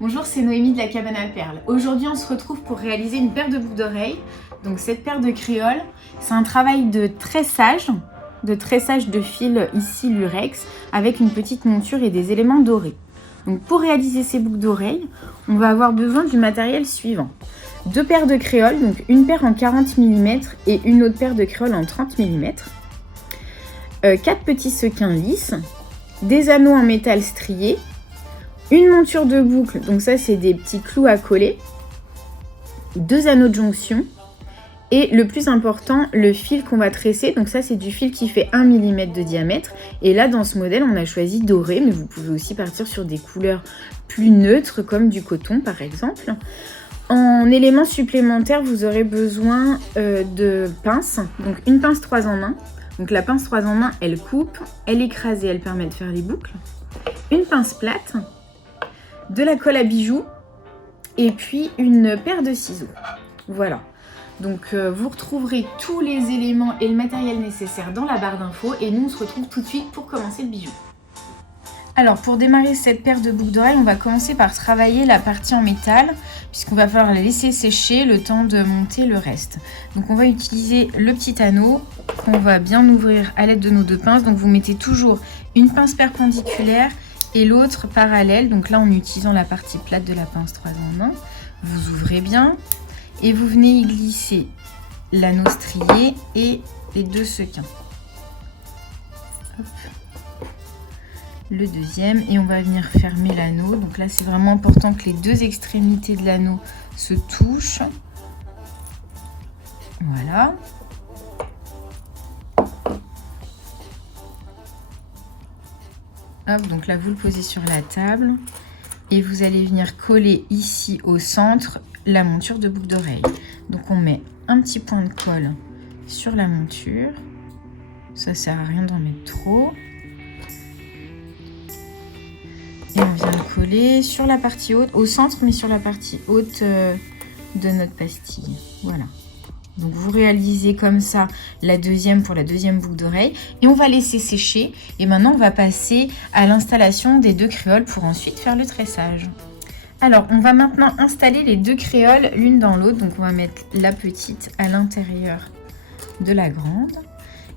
Bonjour, c'est Noémie de la cabane à perles. Aujourd'hui, on se retrouve pour réaliser une paire de boucles d'oreilles. Donc cette paire de créoles, c'est un travail de tressage de fil ici lurex avec une petite monture et des éléments dorés. Donc pour réaliser ces boucles d'oreilles, on va avoir besoin du matériel suivant. 2 paires de créoles, donc une paire en 40 mm et une autre paire de créoles en 30 mm. 4 petits sequins lisses, des anneaux en métal strié, une monture de boucle, donc ça c'est des petits clous à coller, 2 anneaux de jonction et le plus important, le fil qu'on va tresser. Donc ça c'est du fil qui fait 1 mm de diamètre et là dans ce modèle on a choisi doré, mais vous pouvez aussi partir sur des couleurs plus neutres comme du coton par exemple. En éléments supplémentaires, vous aurez besoin de pinces, donc une pince 3 en 1. Donc la pince 3 en 1, elle coupe, elle écrase et elle permet de faire les boucles. Une pince plate, de la colle à bijoux et puis une paire de ciseaux. Voilà. Donc vous retrouverez tous les éléments et le matériel nécessaire dans la barre d'infos et nous on se retrouve tout de suite pour commencer le bijou. Alors pour démarrer cette paire de boucles d'oreilles, on va commencer par travailler la partie en métal puisqu'on va falloir la laisser sécher le temps de monter le reste. Donc on va utiliser le petit anneau qu'on va bien ouvrir à l'aide de nos 2 pinces. Donc vous mettez toujours une pince perpendiculaire et l'autre parallèle. Donc là en utilisant la partie plate de la pince 3 en 1, vous ouvrez bien et vous venez y glisser l'anneau strié et les 2 sequins. Hop. Le deuxième et on va venir fermer l'anneau. Donc là c'est vraiment important que les 2 extrémités de l'anneau se touchent. Voilà. Hop, donc là vous le posez sur la table et vous allez venir coller ici au centre la monture de boucle d'oreille. Donc on met un petit point de colle sur la monture. Ça sert à rien d'en mettre trop. Et on vient le coller sur la partie haute, au centre mais sur la partie haute de notre pastille. Voilà. Donc vous réalisez comme ça la deuxième pour la deuxième boucle d'oreille et on va laisser sécher. Et maintenant on va passer à l'installation des 2 créoles pour ensuite faire le tressage. Alors on va maintenant installer les 2 créoles l'une dans l'autre. Donc on va mettre la petite à l'intérieur de la grande.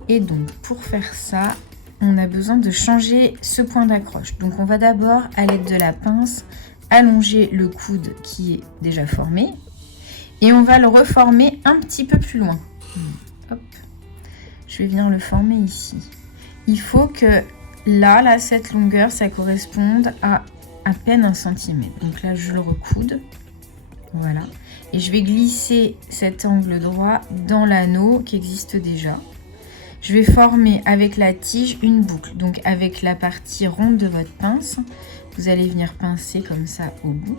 Et donc pour faire ça, on a besoin de changer ce point d'accroche. Donc on va d'abord à l'aide de la pince allonger le coude qui est déjà formé. Et on va le reformer un petit peu plus loin. Hop. Je vais venir le former ici. Il faut que là, cette longueur, ça corresponde à peine 1 cm. Donc là, je le recoude. Voilà. Et je vais glisser cet angle droit dans l'anneau qui existe déjà. Je vais former avec la tige une boucle. Donc avec la partie ronde de votre pince, vous allez venir pincer comme ça au bout.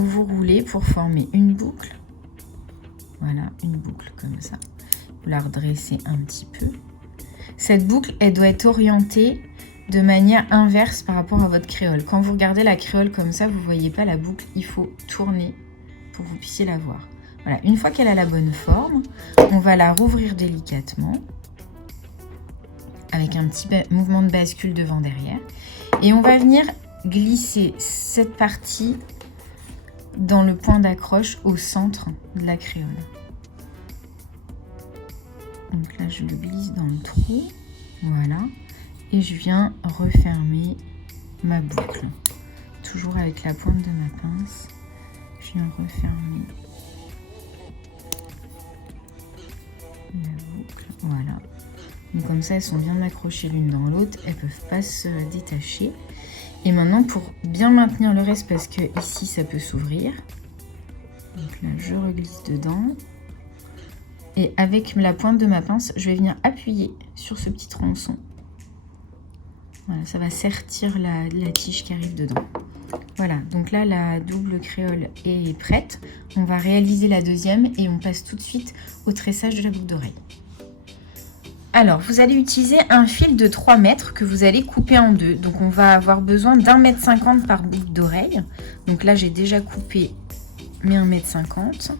Vous roulez pour former une boucle. Voilà, une boucle comme ça. Vous la redressez un petit peu. Cette boucle, elle doit être orientée de manière inverse par rapport à votre créole. Quand vous regardez la créole comme ça, vous ne voyez pas la boucle. Il faut tourner pour que vous puissiez la voir. Voilà, une fois qu'elle a la bonne forme, on va la rouvrir délicatement avec un petit mouvement de bascule devant-derrière. Et on va venir glisser cette partie dans le point d'accroche au centre de la créole. Donc là, je le glisse dans le trou. Voilà. Et je viens refermer ma boucle. Toujours avec la pointe de ma pince. Je viens refermer la boucle. Voilà. Donc comme ça, elles sont bien accrochées l'une dans l'autre. Elles ne peuvent pas se détacher. Et maintenant, pour bien maintenir le reste, parce que ici, ça peut s'ouvrir. Donc là, je reglisse dedans. Et avec la pointe de ma pince, je vais venir appuyer sur ce petit tronçon. Voilà, ça va sertir la tige qui arrive dedans. Voilà, donc là, la double créole est prête. On va réaliser la deuxième et on passe tout de suite au tressage de la boucle d'oreille. Alors, vous allez utiliser un fil de 3 mètres que vous allez couper en 2. Donc, on va avoir besoin d'1,50 m par boucle d'oreille. Donc là, j'ai déjà coupé mes 1,50 m.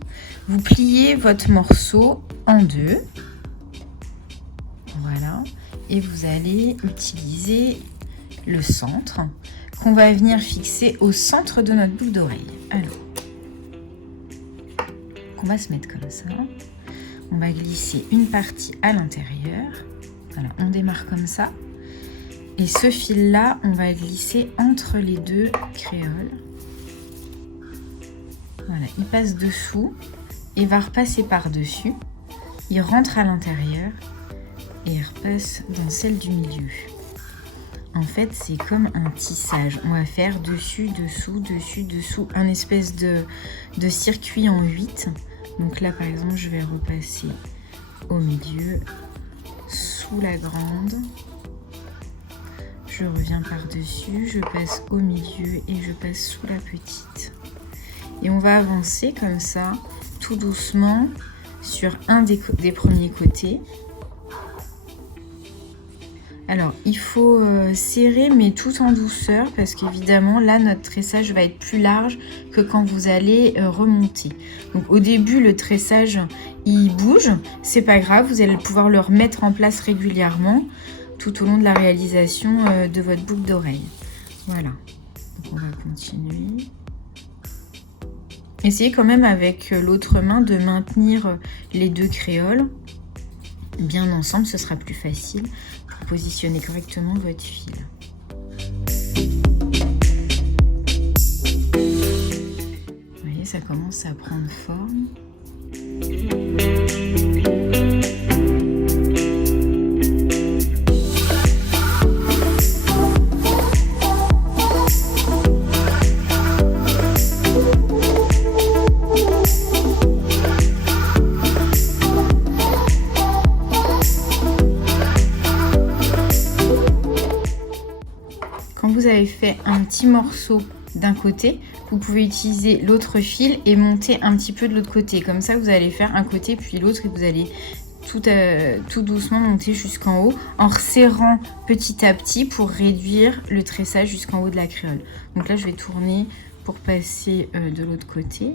Vous pliez votre morceau en 2. Voilà. Et vous allez utiliser le centre qu'on va venir fixer au centre de notre boucle d'oreille. Alors, on va se mettre comme ça. On va glisser une partie à l'intérieur. Voilà, on démarre comme ça. Et ce fil-là, on va glisser entre les deux créoles. Voilà, il passe dessous et va repasser par-dessus. Il rentre à l'intérieur et il repasse dans celle du milieu. En fait, c'est comme un tissage. On va faire dessus, dessous, dessus, dessous, un espèce de circuit en 8. Donc là, par exemple, je vais repasser au milieu, sous la grande. Je reviens par-dessus, je passe au milieu et je passe sous la petite. Et on va avancer comme ça, tout doucement, sur un des premiers côtés. Alors, il faut serrer, mais tout en douceur, parce qu'évidemment, là, notre tressage va être plus large que quand vous allez remonter. Donc, au début, le tressage, il bouge. C'est pas grave, vous allez pouvoir le remettre en place régulièrement tout au long de la réalisation de votre boucle d'oreille. Voilà. Donc, on va continuer. Essayez quand même avec l'autre main de maintenir les deux créoles bien ensemble, ce sera plus facile pour positionner correctement votre fil. Vous voyez, ça commence à prendre forme. Vous avez fait un petit morceau d'un côté, vous pouvez utiliser l'autre fil et monter un petit peu de l'autre côté. Comme ça, vous allez faire un côté puis l'autre et vous allez tout doucement monter jusqu'en haut en resserrant petit à petit pour réduire le tressage jusqu'en haut de la créole. Donc là, je vais tourner pour passer de l'autre côté.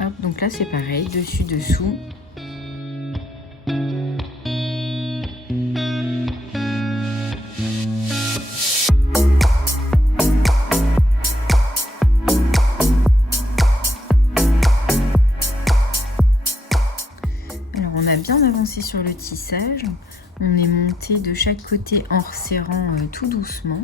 Hop, donc là, c'est pareil, dessus, dessous. Sur le tissage, on est monté de chaque côté en resserrant tout doucement.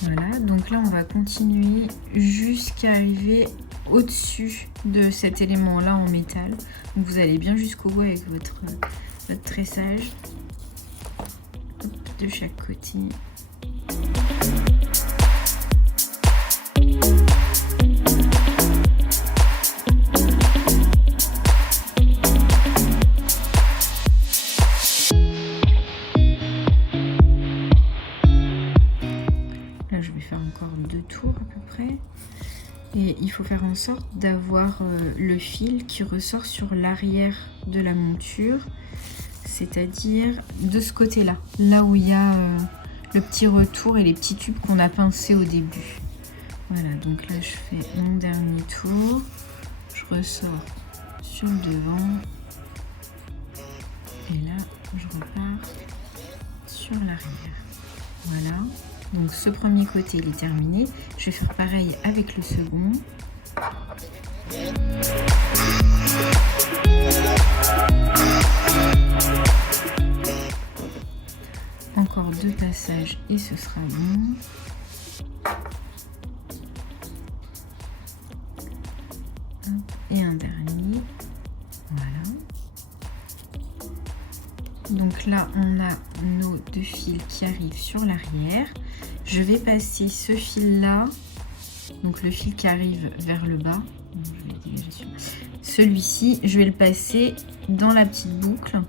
Voilà, donc là on va continuer jusqu'à arriver au-dessus de cet élément là en métal. Donc vous allez bien jusqu'au bout avec votre tressage de chaque côté. Et il faut faire en sorte d'avoir le fil qui ressort sur l'arrière de la monture, c'est-à-dire de ce côté-là, là où il y a le petit retour et les petits tubes qu'on a pincés au début. Voilà, donc là je fais mon dernier tour, je ressors sur le devant, et là je repars sur l'arrière. Voilà. Donc ce premier côté il est terminé, je vais faire pareil avec le second. Encore 2 passages et ce sera bon. Et un dernier, voilà. Donc là on a nos 2 fils qui arrivent sur l'arrière. Je vais passer ce fil là, donc le fil qui arrive vers le bas, celui-ci je vais le passer dans la petite boucle.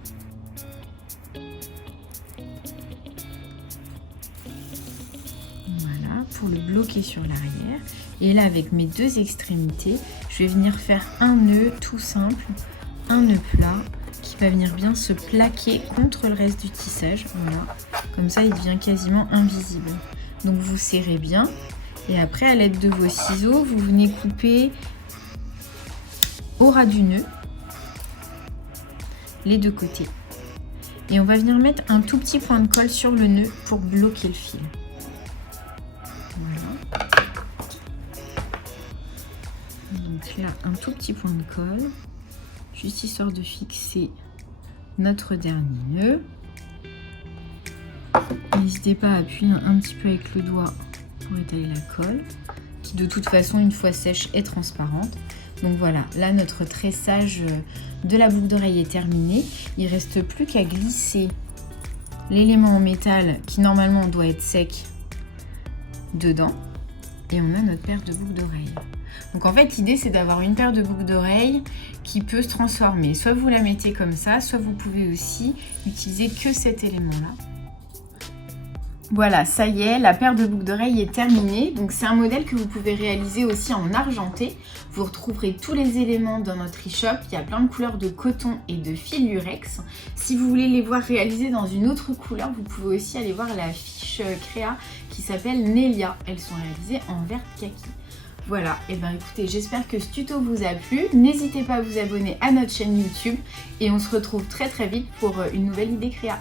Voilà, pour le bloquer sur l'arrière. Et là avec mes 2 extrémités, je vais venir faire un nœud tout simple, un nœud plat qui va venir bien se plaquer contre le reste du tissage. Voilà, comme ça il devient quasiment invisible. Donc vous serrez bien et après à l'aide de vos ciseaux, vous venez couper au ras du nœud les 2 côtés. Et on va venir mettre un tout petit point de colle sur le nœud pour bloquer le fil. Voilà. Donc là, un tout petit point de colle, juste histoire de fixer notre dernier nœud. N'hésitez pas à appuyer un petit peu avec le doigt pour étaler la colle, qui de toute façon, une fois sèche, est transparente. Donc voilà, là notre tressage de la boucle d'oreille est terminé. Il ne reste plus qu'à glisser l'élément en métal qui normalement doit être sec dedans. Et on a notre paire de boucles d'oreilles. Donc en fait, l'idée c'est d'avoir une paire de boucles d'oreilles qui peut se transformer. Soit vous la mettez comme ça, soit vous pouvez aussi utiliser que cet élément-là. Voilà, ça y est, la paire de boucles d'oreilles est terminée. Donc c'est un modèle que vous pouvez réaliser aussi en argenté. Vous retrouverez tous les éléments dans notre e-shop. Il y a plein de couleurs de coton et de fil lurex. Si vous voulez les voir réalisés dans une autre couleur, vous pouvez aussi aller voir la fiche créa qui s'appelle Nelia. Elles sont réalisées en vert kaki. Voilà, et bien écoutez, j'espère que ce tuto vous a plu. N'hésitez pas à vous abonner à notre chaîne YouTube et on se retrouve très très vite pour une nouvelle idée créa.